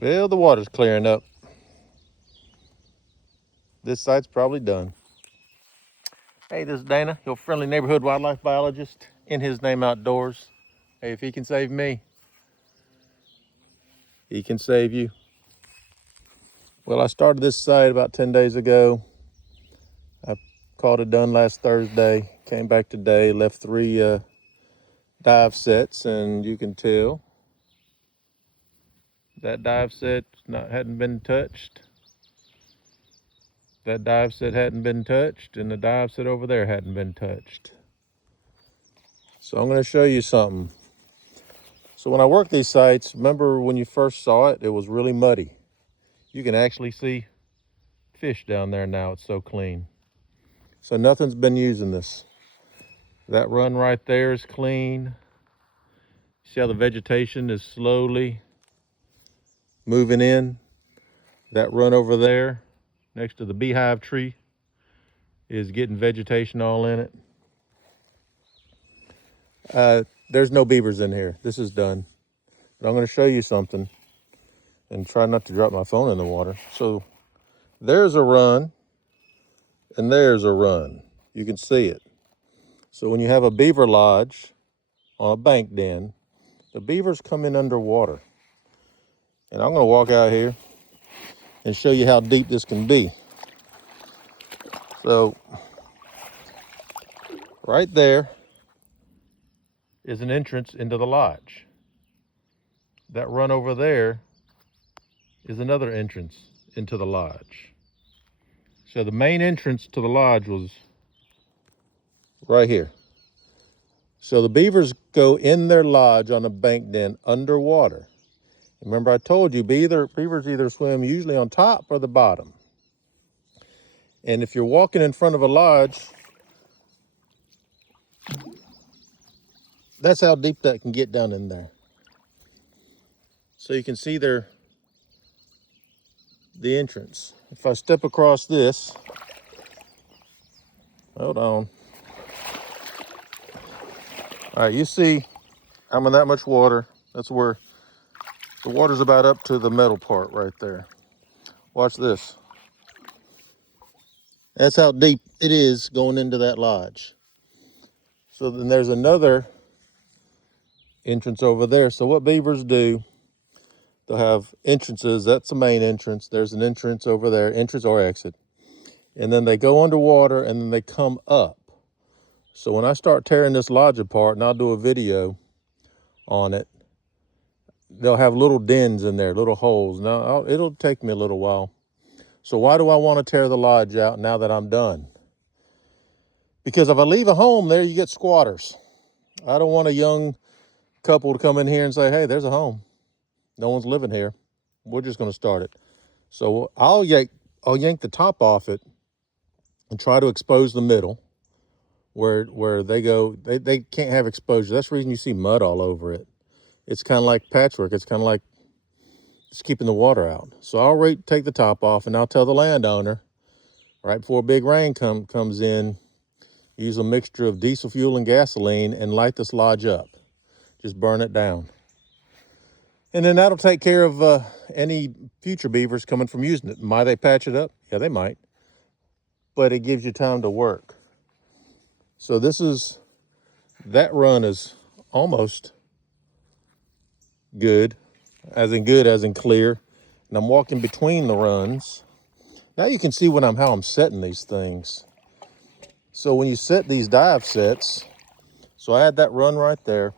Well, the water's clearing up. This site's probably done. Hey, this is Dana, your friendly neighborhood wildlife biologist in his name outdoors. Hey, if he can save me, he can save you. Well, I started this site about 10 days ago. I called it done last Thursday. Came back today, left 3 dive sets, and you can tell that dive set hadn't been touched. That dive set hadn't been touched, and the dive set over there hadn't been touched. So I'm going to show you something. So when I work these sites, remember when you first saw it, it was really muddy. You can actually see fish down there now. It's so clean. So nothing's been using this. That run right there is clean. See how the vegetation is slowly moving in? That run over there next to the beehive tree is getting vegetation all in it. There's no beavers in here. This is done. But I'm going to show you something and try not to drop my phone in the water. So there's a run and there's a run. You can see it. So when you have a beaver lodge on a bank den, the beavers come in underwater. And I'm going to walk out here and show you how deep this can be. So right there is an entrance into the lodge. That run over there is another entrance into the lodge. So the main entrance to the lodge was right here. So the beavers go in their lodge on a bank den underwater. Remember I told you beavers either swim usually on top or the bottom. And if you're walking in front of a lodge, that's how deep that can get down in there. So you can see the entrance. If I step across this, hold on. All right, you see I'm in that much water. That's where the water's about up to the metal part right there. Watch this. That's how deep it is going into that lodge. So then there's another entrance over there. So what beavers do, they'll have entrances. That's the main entrance. There's an entrance over there, entrance or exit. And then they go underwater and then they come up. So when I start tearing this lodge apart, and I'll do a video on it, they'll have little dens in there, little holes. Now, it'll take me a little while. So why do I want to tear the lodge out now that I'm done? Because if I leave a home there, you get squatters. I don't want a young couple to come in here and say, hey, there's a home. No one's living here. We're just going to start it. So I'll yank the top off it and try to expose the middle where they go. They can't have exposure. That's the reason you see mud all over it. It's kind of like patchwork. It's kind of like it's keeping the water out. So I'll take the top off, and I'll tell the landowner right before a big rain comes in, use a mixture of diesel fuel and gasoline and light this lodge up. Just burn it down. And then that'll take care of any future beavers coming from using it. Might they patch it up? Yeah, they might. But it gives you time to work. So that run is almost good as in clear. And I'm walking between the runs. Now you can see how I'm setting these things. So when you set these dive sets, so I had that run right there.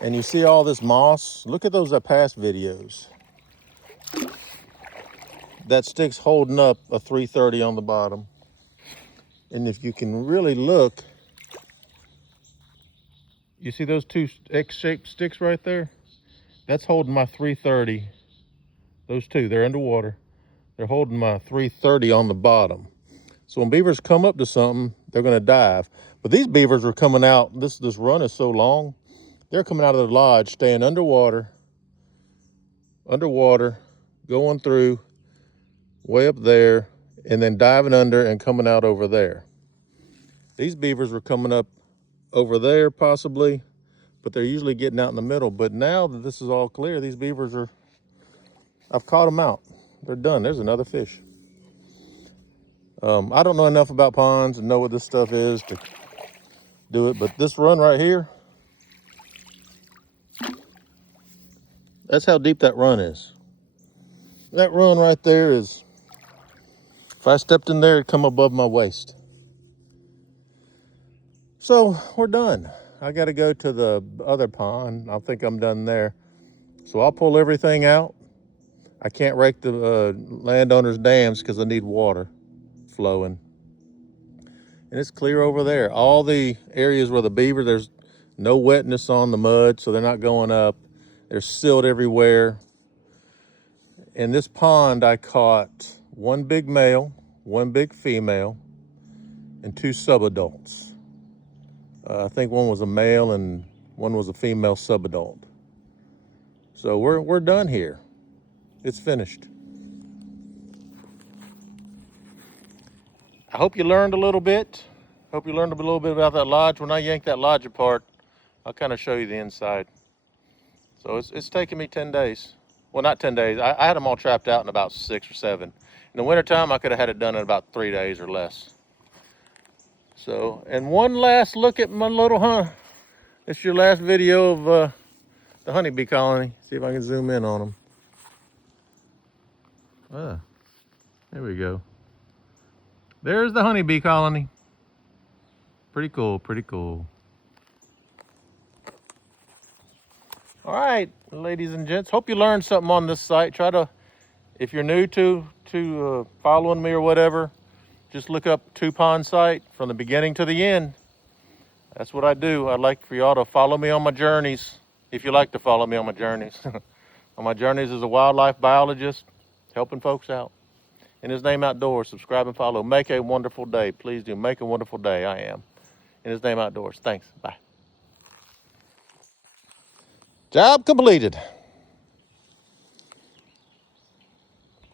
And you see all this moss. Look at those past videos. That stick's holding up a 330 on the bottom. And if you can really look, you see those two X-shaped sticks right there? That's holding my 330. Those two, they're underwater. They're holding my 330 on the bottom. So when beavers come up to something, they're going to dive. But these beavers are coming out. This run is so long. They're coming out of the lodge, staying underwater, going through way up there, and then diving under and coming out over there. These beavers were coming up over there possibly, but they're usually getting out in the middle. But now that this is all clear, these beavers are, I've caught them out. They're done. There's another fish. I don't know enough about ponds and know what this stuff is to do it, but this run right here, that's how deep that run is. That run right there is, if I stepped in there, it'd come above my waist. So we're done. I got to go to the other pond. I think I'm done there. So I'll pull everything out. I can't rake the landowner's dams because I need water flowing. And it's clear over there. All the areas where the beaver, there's no wetness on the mud, so they're not going up. There's silt everywhere. In this pond, I caught one big male, one big female, and two subadults. I think one was a male and one was a female subadult. So we're done here. It's finished. I hope you learned a little bit. Hope you learned a little bit about that lodge. When I yank that lodge apart, I'll kind of show you the inside. So it's taken me 10 days. Well, not 10 days. I had them all trapped out in about 6 or 7. In the wintertime, I could have had it done in about 3 days or less. So, and one last look at my little hunt. It's your last video of the honeybee colony. See if I can zoom in on them. There we go. There's the honeybee colony. Pretty cool, pretty cool. All right, ladies and gents, hope you learned something on this site. Try to, if you're new to following me or whatever, just look up Two Pond site from the beginning to the end. That's what I do. I'd like for y'all to follow me on my journeys, if you like to follow me on my journeys. On my journeys as a wildlife biologist, helping folks out. In His name outdoors, subscribe and follow. Make a wonderful day. Please do. Make a wonderful day. I am. In His name outdoors. Thanks. Bye. Job completed.